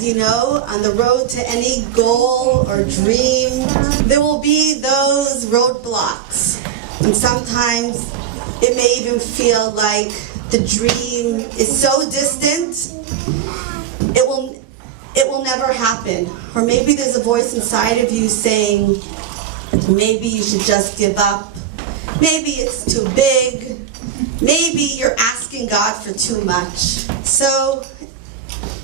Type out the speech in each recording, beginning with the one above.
As you know, on the road to any goal or dream, there will be those roadblocks. And sometimes it may even feel like the dream is so distant, it will never happen. Or maybe there's a voice inside of you saying, maybe you should just give up. Maybe it's too big. Maybe you're asking God for too much. So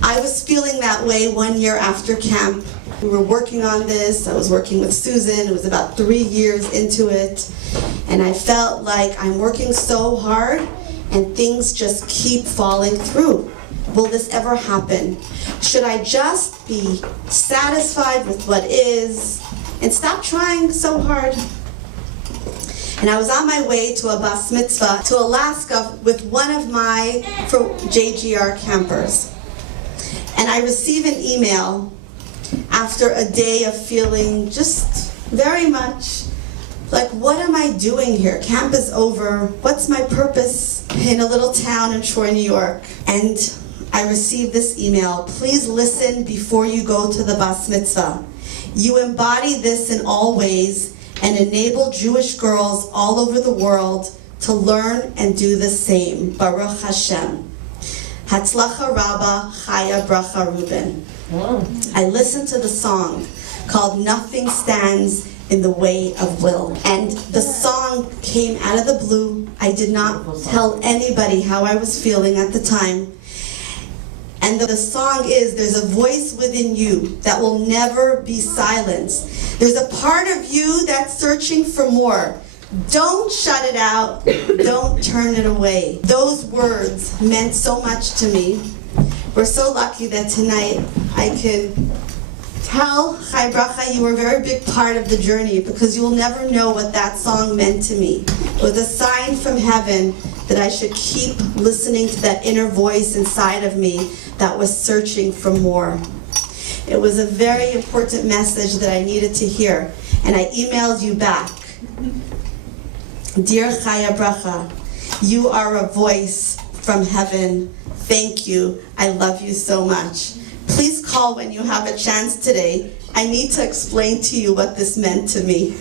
I was feeling that way 1 year after camp. We were working on this. I was working with Susan. It was about 3 years into it. And I felt like I'm working so hard and things just keep falling through. Will this ever happen? Should I just be satisfied with what is and stop trying so hard? And I was on my way to a bas mitzvah to Alaska with one of my JGR campers. And I received an email after a day of feeling just very much like, what am I doing here? Camp is over. What's my purpose in a little town in Troy, New York? And I received this email. Please listen before you go to the bas mitzvah. You embody this in all ways and enable Jewish girls all over the world to learn and do the same. Baruch Hashem. Hatzlacha Rabba Chaya Bracha Rubin. I listened to the song called Nothing Stands in the Way of Will. And the song came out of the blue. I did not tell anybody how I was feeling at the time. And the song is, there's a voice within you that will never be silenced. There's a part of you that's searching for more. Don't shut it out. Don't turn it away. Those words meant so much to me. We're so lucky that tonight I could tell Chai Bracha you were a very big part of the journey, because you will never know what that song meant to me. It was a sign from heaven that I should keep listening to that inner voice inside of me that was searching for more. It was a very important message that I needed to hear, and I emailed you back. Dear Chaya Bracha, you are a voice from heaven. Thank you. I love you so much. Please call when you have a chance today. I need to explain to you what this meant to me.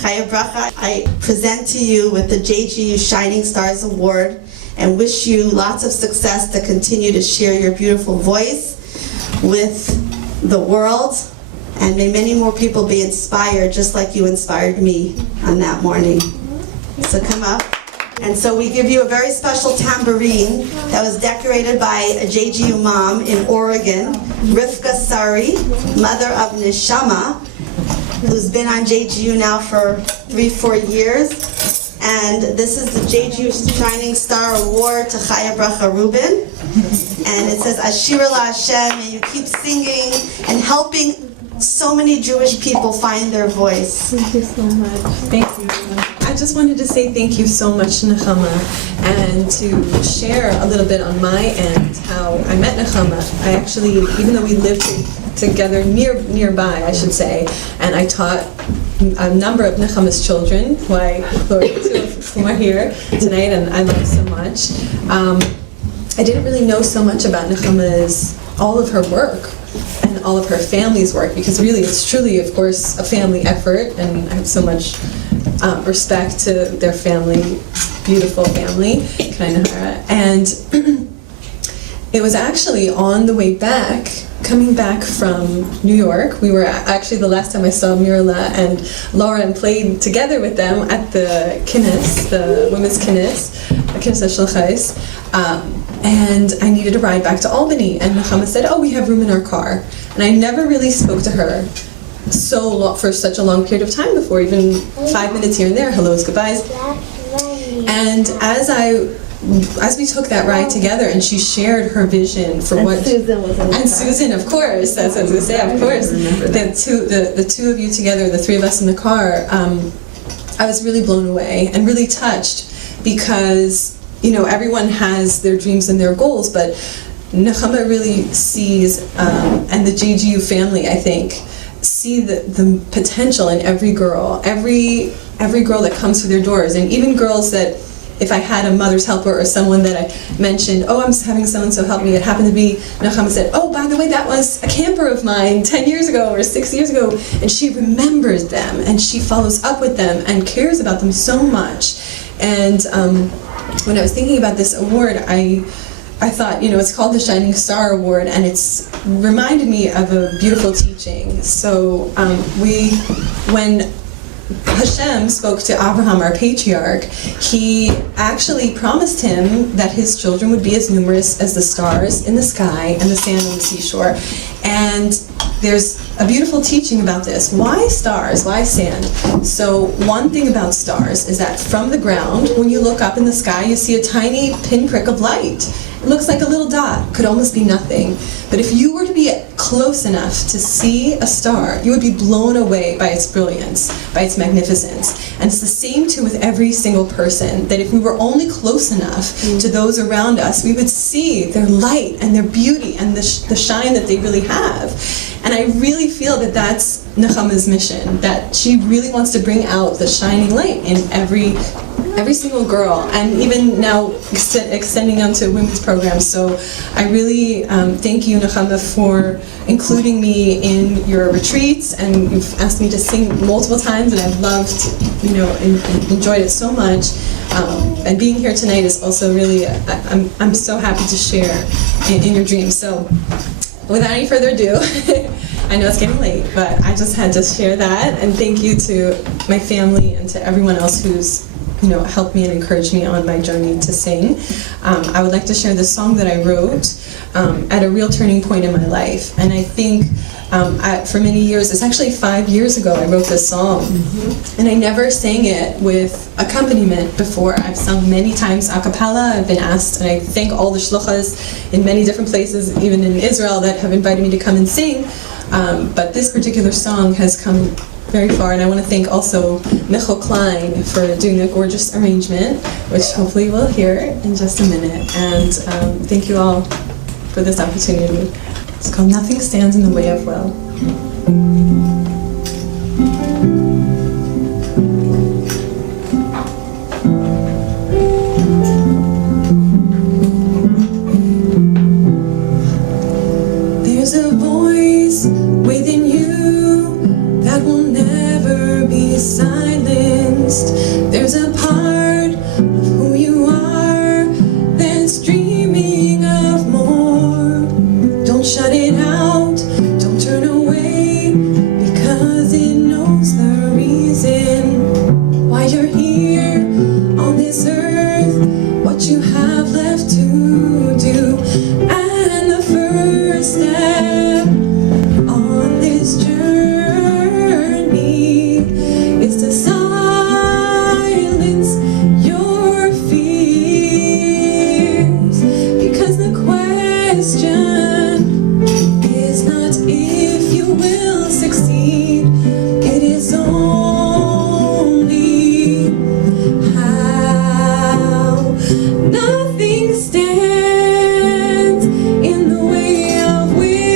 Chaya Bracha, I present to you with the JGU Shining Stars Award and wish you lots of success to continue to share your beautiful voice with the world. And may many more people be inspired just like you inspired me on that morning. So come up. And so we give you a very special tambourine that was decorated by a JGU mom in Oregon, Rivka Sari, mother of Neshama, who's been on JGU now for 3-4 years. And this is the JGU Shining Star Award to Chaya Bracha Rubin. And it says, Ashira La Hashem, and you keep singing and helping so many Jewish people find their voice. Thank you so much. Thank you. I just wanted to say thank you so much, Nechama, and to share a little bit on my end how I met Nechama. I actually, even though we lived together nearby, I should say, and I taught a number of Nechama's children, who are here tonight, and I love so much. I didn't really know so much about Nechama's, all of her work and all of her family's work, because really it's truly, of course, a family effort, and I have so much respect to their family, beautiful family, and it was actually on the way back, coming back from New York. We were actually, the last time I saw Mirla and Lauren played together with them at the Kinnis, the women's Kinnis, Kinnis Shalchais, and I needed a ride back to Albany, and Nechama said, oh, we have room in our car. And I never really spoke to her for such a long period of time before, even 5 minutes here and there, hellos, goodbyes. And as we took that ride together, and she shared her vision for Susan was in the car. Susan, of course, that's what I was going to say, of course. The two of you together, the three of us in the car, I was really blown away and really touched, because everyone has their dreams and their goals, but Nechama really sees, and the JGU family, I think, see the potential in every girl that comes through their doors, and even girls that if I had a mother's helper or someone that I mentioned, oh, I'm having so-and-so help me, it happened to be Nechama said, oh, by the way, that was a camper of mine 10 years ago or 6 years ago, and she remembers them, and she follows up with them and cares about them so much. And when I was thinking about this award, I thought, it's called the Shining Star Award, and it's reminded me of a beautiful teaching. So when Hashem spoke to Abraham, our patriarch, he actually promised him that his children would be as numerous as the stars in the sky and the sand on the seashore. And there's a beautiful teaching about this. Why stars? Why sand? So one thing about stars is that from the ground, when you look up in the sky, you see a tiny pinprick of light. It looks like a little dot, could almost be nothing. But if you were to be close enough to see a star, you would be blown away by its brilliance, by its magnificence. And it's the same too with every single person, that if we were only close enough to those around us, we would see their light and their beauty and the shine that they really have. And I really feel that that's Nechama's mission, that she really wants to bring out the shining light in every single girl, and even now extending onto women's programs. So I really thank you, Nechama, for including me in your retreats, and you've asked me to sing multiple times, and I've loved, and enjoyed it so much. And being here tonight is also really, I'm so happy to share in your dreams. So without any further ado, I know it's getting late, but I just had to share that, and thank you to my family and to everyone else who's helped me and encouraged me on my journey to sing. I would like to share this song that I wrote at a real turning point in my life. And I think for many years, it's actually 5 years ago I wrote this song. And I never sang it with accompaniment before. I've sung many times a cappella. I've been asked, and I thank all the shluchas in many different places, even in Israel, that have invited me to come and sing. But this particular song has come very far, and I want to thank also Michal Klein for doing a gorgeous arrangement, which hopefully we'll hear in just a minute. And thank you all for this opportunity. It's called Nothing Stands in the Way of Will. There's a voice within you that will never be silenced. There's a part of who you are that's dreaming of more. Don't shut it out, don't turn away, because it knows the reason why you're here on this earth, what you have left to do. And the first step on this journey is to silence your fears, because the question is not if you will succeed, it is only how. Nothing stands in the way of will.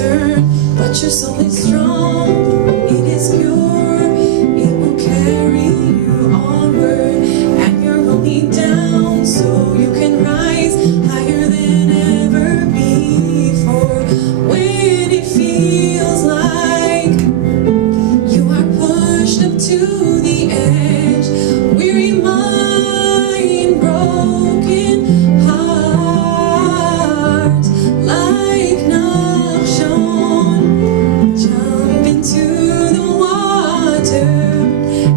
turn, but your soul is strong, it is pure, it will carry you onward, and you're only down so you can rise higher than ever before. When it feels like you are pushed up to the edge, weary mind, broken heart, like Nachshon, jump into the water,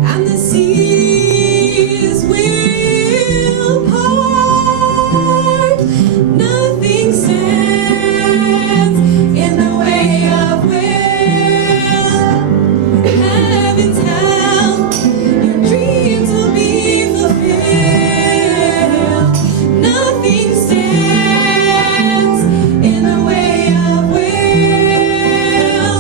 and the seas will part. Nothing stands in the way of will. With heaven's help, your dreams will be fulfilled. Nothing stands in the way of will.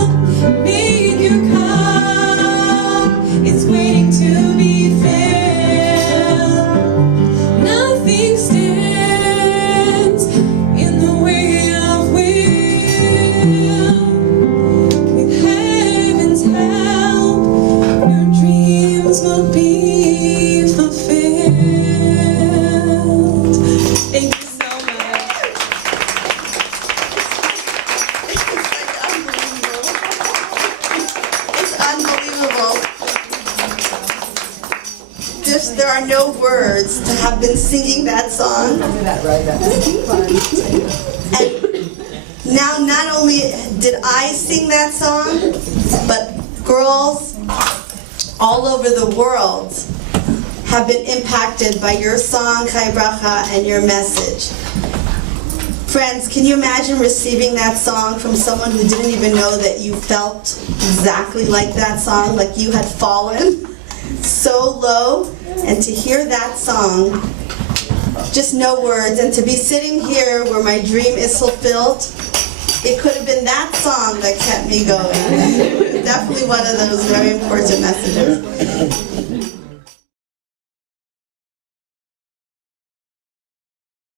Make your cup, it's waiting to be filled. Nothing stands in the way of will. With heaven's help, your dreams will be fulfilled. Thank you so much. It's unbelievable. There are no words to have been singing that song. And now not only did I sing that song, but girls all over the world have been impacted by your song, Chaya Brocha, and your message. Friends, can you imagine receiving that song from someone who didn't even know that you felt exactly like that song, like you had fallen so low, and to hear that song, just no words, and to be sitting here where my dream is fulfilled, it could have been that song that kept me going. Definitely one of those very important messages.